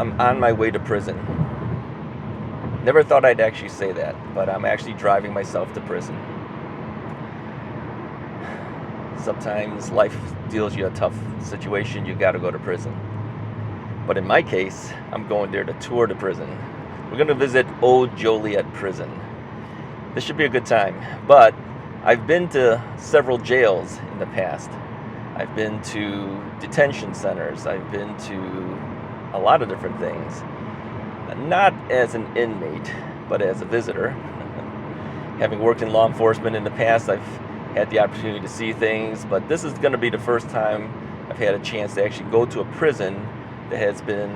I'm on my way to prison. Never thought I'd actually say that, but I'm actually driving myself to prison. Sometimes life deals you a tough situation, you gotta go to prison. But in my case, I'm going there to tour the prison. We're gonna visit old Joliet prison. This should be a good time, but I've been to several jails in the past. I've been to detention centers. I've been to a lot of different things. Not as an inmate, but as a visitor. Having worked in law enforcement in the past, I've had the opportunity to see things, but this is going to be the first time I've had a chance to actually go to a prison that has been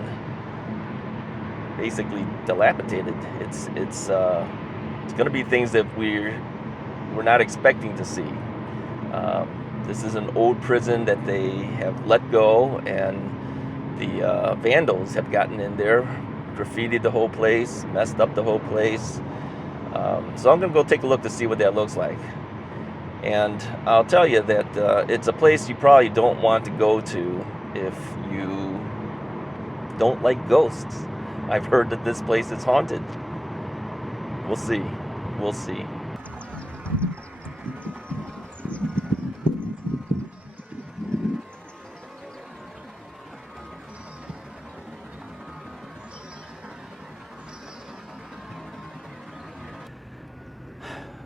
basically dilapidated. It's going to be things that we're not expecting to see. This is an old prison that they have let go, and the vandals have gotten in there, graffitied the whole place, messed up the whole place. So I'm going to go take a look to see what that looks like. And I'll tell you that it's a place you probably don't want to go to if you don't like ghosts. I've heard that this place is haunted. We'll see. We'll see.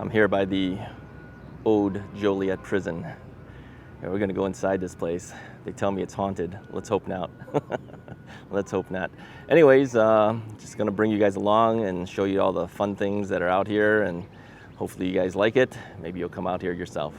I'm here by the old Joliet prison. And we're gonna go inside this place. They tell me it's haunted. Let's hope not. Let's hope not. Anyways, just gonna bring you guys along and show you all the fun things that are out here, and hopefully you guys like it. Maybe you'll come out here yourself.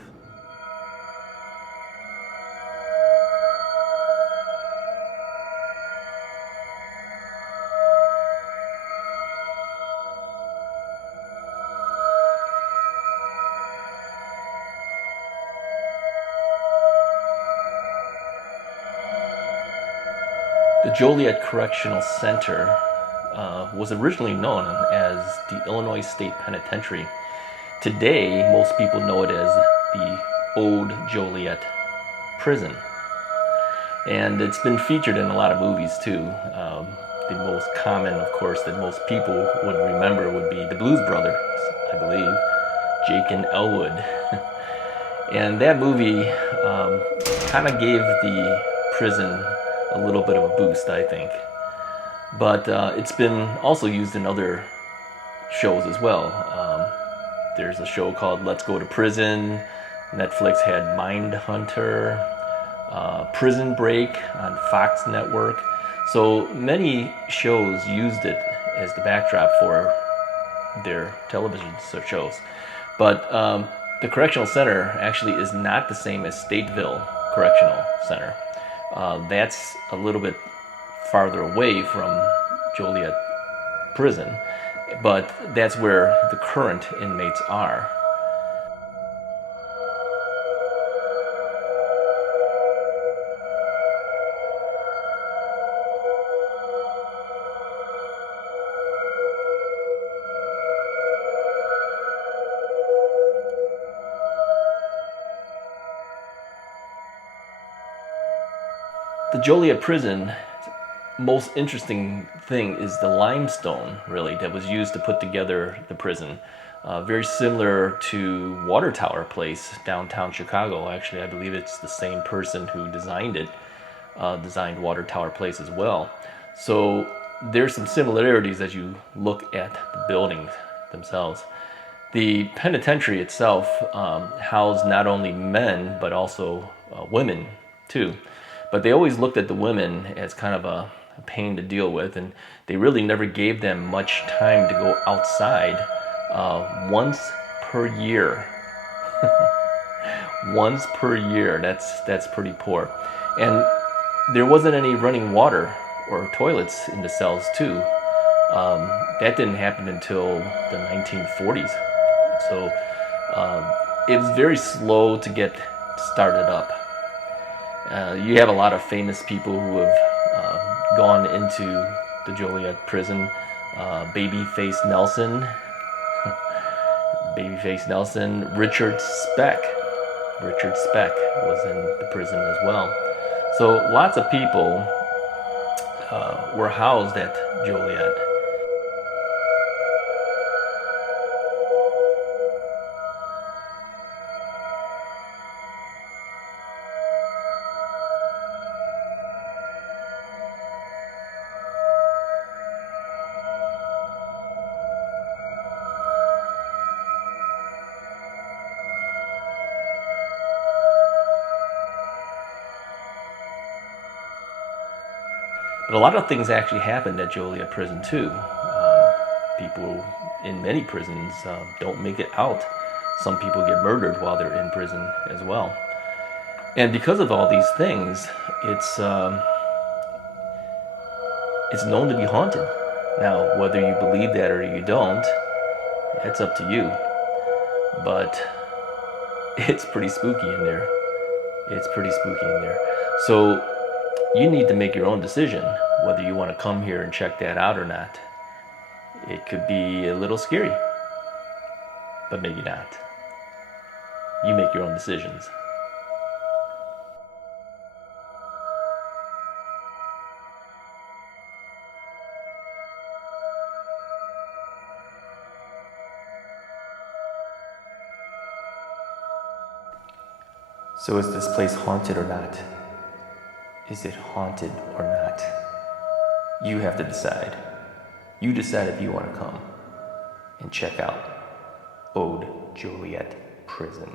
The Joliet Correctional Center was originally known as the Illinois State Penitentiary. Today, most people know it as the Old Joliet Prison. And it's been featured in a lot of movies too. The most common, of course, that most people would remember would be the Blues Brothers, I believe, Jake and Elwood. And that movie kind of gave the prison a little bit of a boost, I think. But it's been also used in other shows as well. There's a show called Let's Go to Prison. Netflix had Mindhunter, Prison Break on Fox Network. So many shows used it as the backdrop for their television shows. But the Correctional Center actually is not the same as Stateville Correctional Center. That's a little bit farther away from Joliet Prison, but that's where the current inmates are. The Joliet prison, most interesting thing is the limestone, really, that was used to put together the prison. Very similar to Water Tower Place, downtown Chicago. Actually, I believe it's the same person who designed it, designed Water Tower Place as well. So there's some similarities as you look at the buildings themselves. The penitentiary itself housed not only men, but also women, too. But they always looked at the women as kind of a pain to deal with, and they really never gave them much time to go outside once per year. Once per year, that's pretty poor. And there wasn't any running water or toilets in the cells too. That didn't happen until the 1940s. So it was very slow to get started up. You have a lot of famous people who have gone into the Joliet prison. Babyface Nelson, Richard Speck was in the prison as well. So lots of people were housed at Joliet. But a lot of things actually happened at Joliet prison too. People in many prisons don't make it out. Some people get murdered while they're in prison as well. And because of all these things, it's known to be haunted. Now, whether you believe that or you don't, it's up to you. But it's pretty spooky in there. It's pretty spooky in there. So you need to make your own decision whether you want to come here and check that out or not. It could be a little scary, but maybe not. You make your own decisions. So is this place haunted or not? Is it haunted or not? You have to decide. You decide if you want to come and check out Old Joliet Prison.